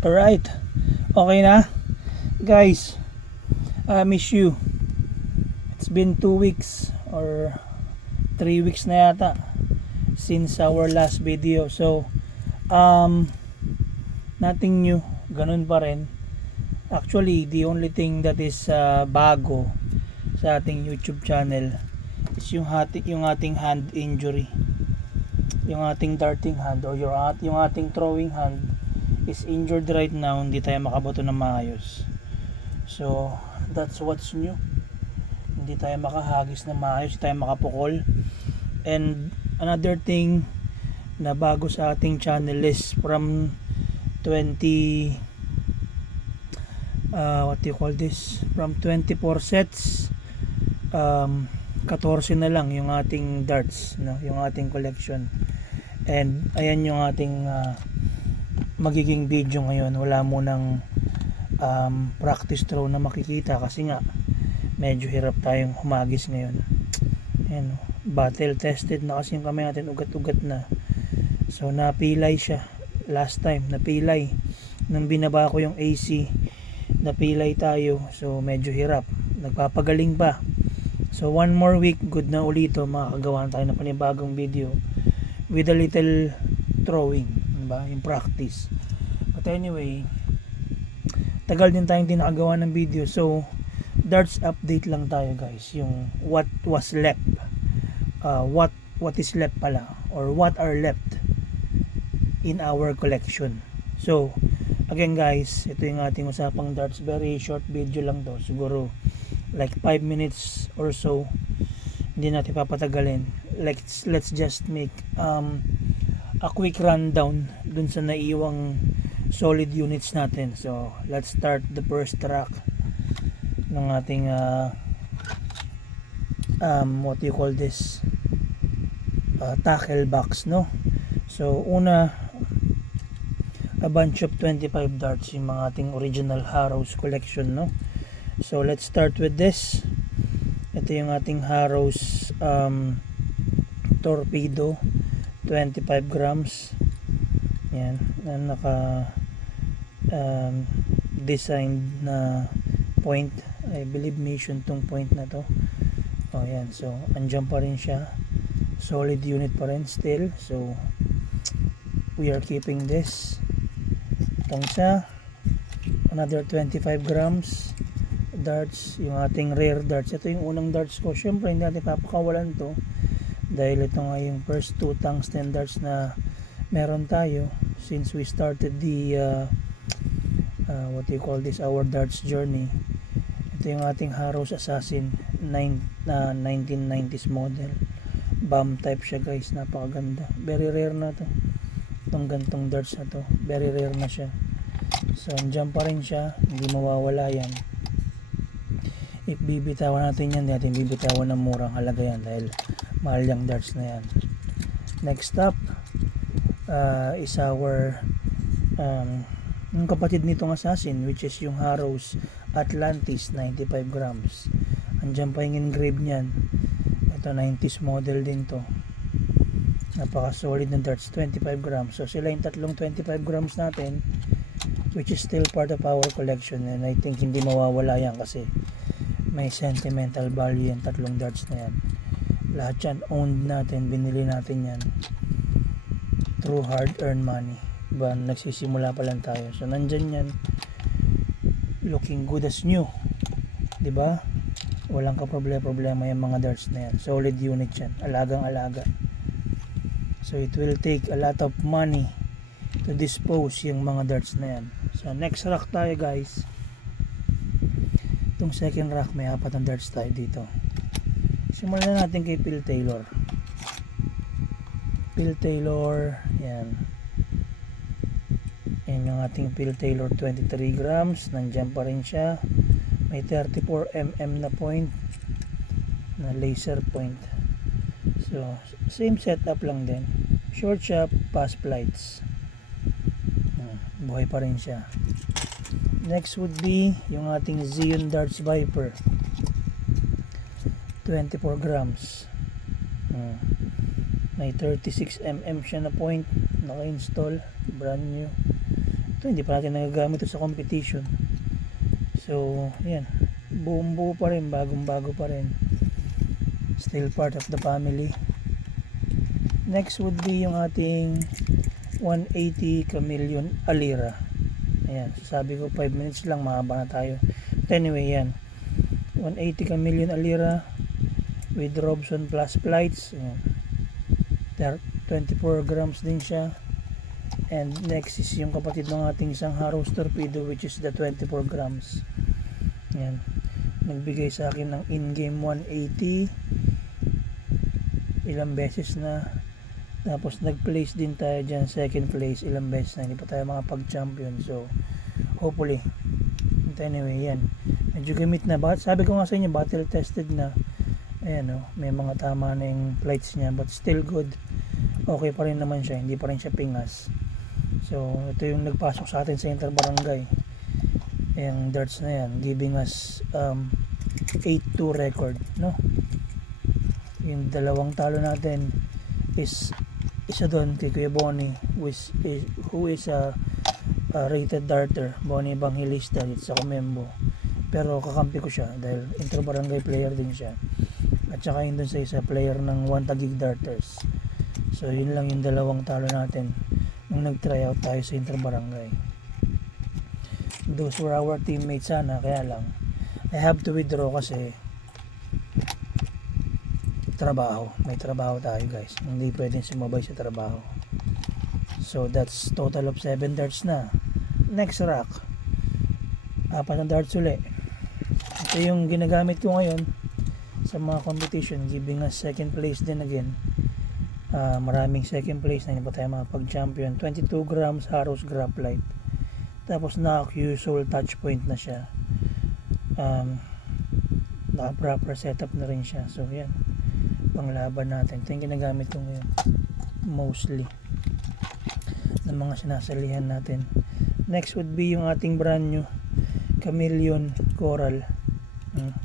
Alright. Okay na? Guys, I miss you. It's been 2 weeks or 3 weeks na yata since our last video. So, nothing new. Ganun pa rin. Actually, the only thing that is bago sa ating YouTube channel is yung ating hand injury. Yung ating darting hand or yung ating throwing hand is injured right now. Hindi tayo makabato ng maayos. So, that's what's new. Hindi tayo makahagis ng maayos, hindi tayo makapukol. And another thing na bago sa ating channel is from 20 from 24 sets 14 na lang yung ating darts, no? Yung ating collection. And ayan yung ating magiging video ngayon. Wala mo ng practice throw na makikita kasi nga medyo hirap tayong humagis ngayon. Ayan, battle tested na kasi yung kamay natin, ugat-ugat na. So napilay siya last time, napilay nung binaba ko yung AC, napilay tayo. So medyo hirap, nagpapagaling pa. So 1 more week, good na ulito, makakagawa tayo ng panibagong video with a little throwing, diba? Yung practice. But anyway, tagal din tayong nakagawa ng video. So darts update lang tayo, guys. Yung what was left, what is left pala, or what are left in our collection. So again, guys, ito yung ating usapang darts. Very short video lang to, siguro like 5 minutes or so. Hindi natin papatagalin. Let's just make a quick rundown dun sa naiwang solid units natin. So let's start the first track ng ating what do you call this, tackle box, no? So una, a bunch of 25 darts, yung mga ating original Harrows collection, no? So let's start with this. Ito yung ating Harrows torpedo, 25 grams. Yan, na naka designed na point. I believe mission tong point na to. Oh yan, so andyan pa rin siya, solid unit pa rin still. So we are keeping this. Itong isa, another 25 grams darts, yung ating rare darts. Ito yung unang darts ko. Syempre hindi natin papakawalan to dahil ito nga yung first 2 tungsten darts na meron tayo since we started the what do you call this, our darts journey. Ito yung ating Harrows Assassin 1990s model, bomb type siya, guys. Napakaganda, very rare na to. Itong gantong darts na to, very rare na siya. So andyan pa rin siya, hindi mawawala yan. If bibitawan natin yan, hindi natin bibitawan ng murang halaga yan dahil mahal yung darts na yan. Next up is our yung kapatid nitong Assassin, which is yung Harrows Atlantis 95 grams. Andyan pa yung engrave nyan. Ito 90s model din to, napaka solid ng darts, 25 grams. So sila yung tatlong 25 grams natin, which is still part of our collection, and I think hindi mawawala yan kasi may sentimental value yung tatlong darts na yan. Lahat yan owned natin, binili natin yan through hard earned money. Diba, nagsisimula pa lang tayo. So nandyan yan, looking good as new, diba? Walang problema yung mga darts na yan. Solid unit yan, alagang alaga. So it will take a lot of money to dispose yung mga darts na yan. So next rack tayo, guys. Itong second rack, may 4 ng darts tayo dito. Simulan na natin kay Phil Taylor. Phil Taylor, yan. Yan yung ating Phil Taylor 23 grams. Nandyan pa rin siya. May 34mm na point, na laser point. So same setup lang din. Short siya, pass flights. Buhay pa rin siya. Next would be yung ating Zeon Darts Viper, 24 grams. May 36mm siya na point, naka-install, brand new. ito hindi pa natin nagagamit ito sa competition. So yan, buong buo pa rin, bagong bago pa rin, still part of the family. Next would be yung ating 180 Chameleon Alira. Ayan, sabi ko 5 minutes lang, mahaba na tayo. But anyway, yan, 180 Chameleon Alira with Robson Plus Flights. Ayan, 24 grams din siya. And next is yung kapatid ng ating isang Harrows Torpedo, which is the 24 grams. Ayan, nagbigay sa akin ng in-game 180 ilang beses na. Tapos nag-place din tayo dyan, second place ilang beses na, hindi pa tayo makapag-champion. So hopefully, but anyway, yan, medyo gamit na. Sabi ko nga sa inyo, battle tested na. Ayan, may mga tama na yung flights niya, but still good, okay pa rin naman siya, hindi pa rin siya pingas. So ito yung nagpasok sa atin sa Interbarangay, yung darts na yan, giving us 8-2 record, no? Yung dalawang talo natin is isa doon kay Kuya Bonnie, who is a rated darter, Bonnie Evangelista sa Comembo, pero kakampi ko siya dahil Interbarangay player din siya, at saka yun doon sa isa player ng 1 Taguig Darters. So yun lang yung dalawang talo natin nung nag-try out tayo sa Interbarangay. Those were our teammates sana, kaya lang I have to withdraw kasi may trabaho tayo guys, hindi pwedeng sumabay sa trabaho. So that's total of 7 darts na. Next rack, 4 na darts uli. Ito yung ginagamit ko ngayon sa mga competition, giving us second place din again. Maraming second place na, hindi pa tayo makapag-champion. 22 grams Harrows Graphite, tapos naka-Q Soul touch point na siya, naka proper setup na rin siya. So yan, panglaban natin. Ito yung ginagamit ko ngayon mostly ng mga sinasalihan natin. Next would be yung ating brand new Chameleon Coral,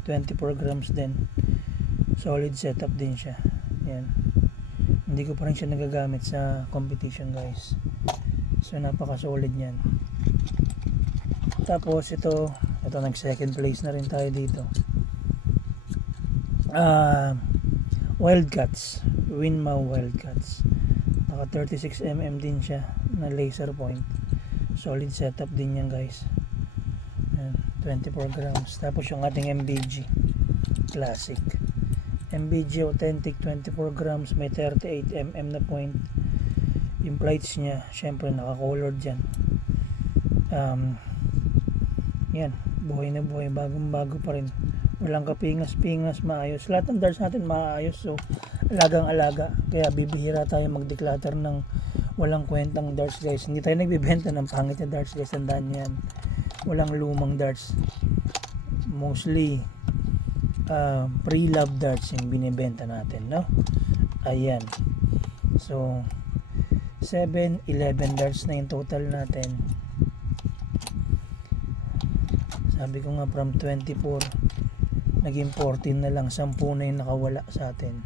24 grams din, solid setup din siya. Yan, hindi ko pa rin siya nagagamit sa competition guys, so napaka solid niyan. Tapos ito nag second place na rin tayo dito. Wildcats, Winmau Wildcats, naka 36mm din siya na laser point, solid setup din yan guys. Ayan, 24 grams. Tapos yung ating MBG Classic, MBG Authentic, 24 grams, may 38mm na point. Yung plates niya syempre naka-colored dyan. Yan, buhay na buhay, bagong bago pa rin, walang kapingas-pingas, maayos. Lahat ng darts natin maayos, so alagang alaga. Kaya bibihira tayo mag-declutter ng walang kwentang darts guys. Hindi tayo nagbibenta ng pangit na darts guys, tandaan yan. Walang lumang darts, mostly pre-love darts yung binibenta natin, no? Ayan, so 7-11 darts na yung total natin. Sabi ko nga, from 24 naging 14 na lang, 10 na yung nakawala sa atin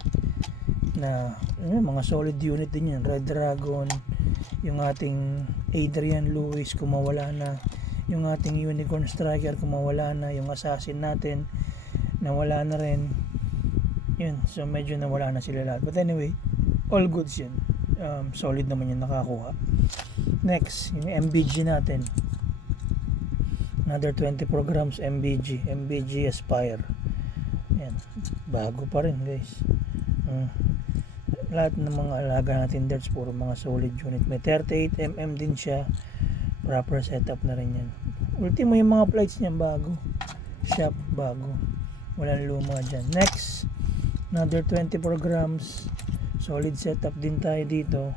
na mga solid unit din yan. Red Dragon, yung ating Adrian Lewis kumawala na, yung ating Unicorn Striker kumawala na, yung Assassin natin nawala na rin yun. So medyo nawala na sila lahat, but anyway, all goods yun. Solid naman yung nakakuha. Next, yung MBG natin, another 24 grams MBG Aspire. Yan, bago pa rin guys. Lahat ng mga alaga natin darts puro mga solid unit. May 38mm din siya, proper setup na rin yan. Ultimo yung mga plates niyan bago, shop bago, walang luma dyan. Next, another 24 grams, solid setup din tayo dito.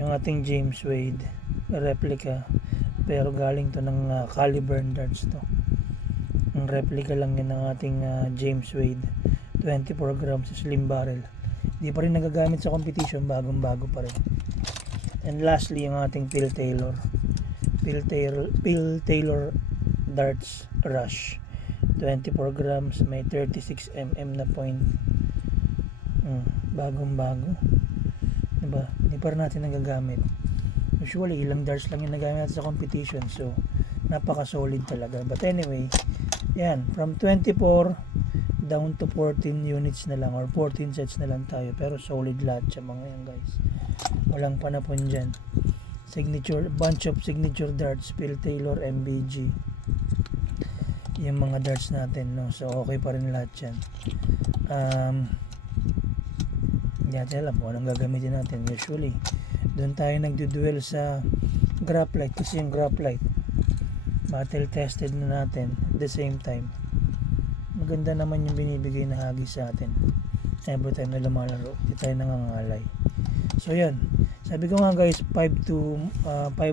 Yung ating James Wade replica, pero galing to ng Caliburn darts to. Ang replica lang yun ng ating James Wade, 24 grams, slim barrel. Hindi pa rin nagagamit sa competition, bagong bago pa rin. And lastly, yung ating Phil Taylor darts Rush, 24 grams, may 36mm na point. Bagong bago, diba? Hindi pa rin natin nagagamit. Usually ilang darts lang yung nagamit natin sa competition, so napaka solid talaga. But anyway, yan, from 24 down to 14 units na lang or 14 sets na lang tayo, pero solid lahat sa mga yan guys, walang panapon dyan. Signature, bunch of signature darts, Phil Taylor, MBG, yung mga darts natin, no? So okay pa rin lahat yan. Hindi natin alam kung anong gagamitin natin. Usually doon tayo nagduduel sa graphite, kasi yung graphite battle tested na natin. At the same time, maganda naman yung binibigay na hagis sa atin every time na lumalaro, hindi tayo nangangalay. So yan, sabi ko nga guys, 5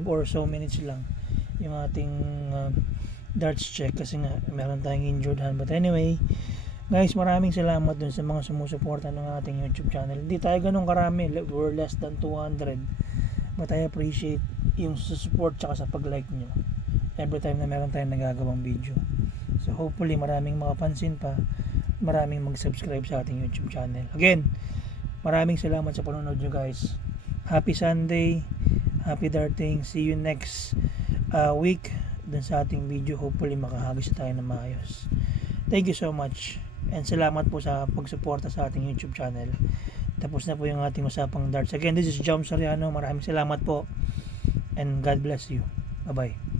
or so minutes lang yung ating darts check, kasi nga meron tayong injured hand. But anyway guys, maraming salamat dun sa mga sumusuporta ng ating YouTube channel. Hindi tayo ganun karami, we're less than 200, but I appreciate yung support tsaka sa pag-like nyo every time na meron tayong nagagawang video. So hopefully maraming makapansin pa, maraming mag-subscribe sa ating YouTube channel. Again, maraming salamat sa panonood nyo guys. Happy Sunday, happy darting. See you next week dun sa ating video. Hopefully makahagis tayo na maayos. Thank you so much, and salamat po sa pagsuporta sa ating YouTube channel. Tapos na po yung ating usapang darts. Again, this is Jom Soriano. Maraming salamat po, and God bless you. Bye bye.